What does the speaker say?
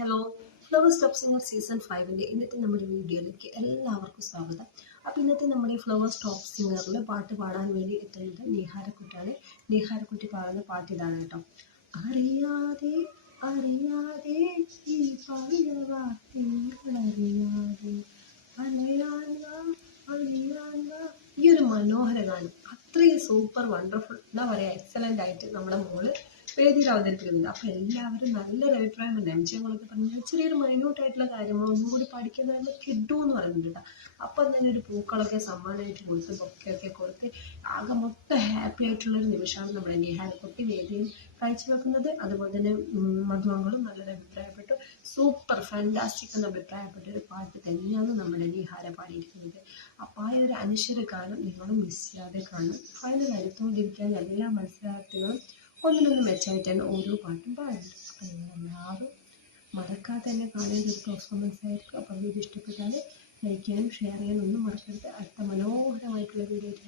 Hello Flowers top singer season 5-ൻ്റെ ഇന്നത്തെ നമ്മുടെ വീഡിയോയിലേക്ക് എല്ലാവർക്കും സ്വാഗതം. അപ്പോൾ ഇന്നത്തെ നമ്മുടെ ഈ ഫ്ലവേഴ്സ് ടോപ്പ് സിംഗറിൽ പാട്ട് പാടാൻ വേണ്ടി എത്തുന്നത് നിഹാരക്കുട്ടിയാണ്. നിഹാരക്കുട്ടി പാടുന്ന പാട്ട് ഇതാണ് കേട്ടോ. അറിയാതെ അറിയാതെ ഈ അറിയാതെ ഈ ഒരു മനോഹര ഗാനം അത്രയും സൂപ്പർ വണ്ടർഫുൾ എന്താ പറയുക, എക്സലൻ്റ് ആയിട്ട് നമ്മുടെ മോള് വേദിയിൽ അവതരിപ്പിക്കുന്നുണ്ട്. അപ്പോൾ എല്ലാവരും നല്ലൊരു അഭിപ്രായം ഉണ്ട്. എംജിങ്ങളൊക്കെ പറഞ്ഞാൽ ചെറിയൊരു മൈന്യൂട്ടായിട്ടുള്ള കാര്യങ്ങൾ ഒന്നുകൂടി പഠിക്കുന്നതിന് കിട്ടൂ എന്ന് പറയുന്നുണ്ട്. അപ്പം തന്നെ ഒരു പൂക്കളൊക്കെ സമ്മാനമായിട്ട് കൊടുത്ത് ബൊക്കെയൊക്കെ കൊടുത്ത് ആകെ മൊത്തം ഹാപ്പി ആയിട്ടുള്ളൊരു നിമിഷമാണ് നമ്മുടെ നിഹാരക്കുട്ടി വേദിയിൽ കാഴ്ചവെക്കുന്നത്. അതുപോലെ തന്നെ മധുവങ്ങളും നല്ലൊരു അഭിപ്രായപ്പെട്ടു. സൂപ്പർ ഫാന്റാസ്റ്റിക് എന്ന് അഭിപ്രായപ്പെട്ട ഒരു പാട്ട് തന്നെയാണ് നമ്മുടെ നിഹാര പാടിയിരിക്കുന്നത്. അപ്പോൾ ആ ഒരു അനശ്വര ഗാനം നിങ്ങളും മിസ് ചെയ്യാതെ കാണും. ഫൈനൽ എടുത്തുകൊണ്ടിരിക്കാൻ എല്ലാ മത്സരാർത്ഥികളും ഒന്നിനൊന്നും മെച്ചമായിട്ടാണ് ഓരോ പാട്ടും പാടുന്നത്. അപ്പം നിങ്ങളെല്ലാവരും മറക്കാതെ തന്നെ കാണേണ്ട ഒരു പെർഫോമൻസ് ആയിരിക്കും. അപ്പം വീഡിയോ ഇഷ്ടപ്പെട്ടാൽ ലൈക്ക് ചെയ്യാനും ഷെയർ ചെയ്യാനും ഒന്നും മറക്കരുത്. അടുത്ത മനോഹരമായിട്ടുള്ള വീഡിയോ ആയിട്ട്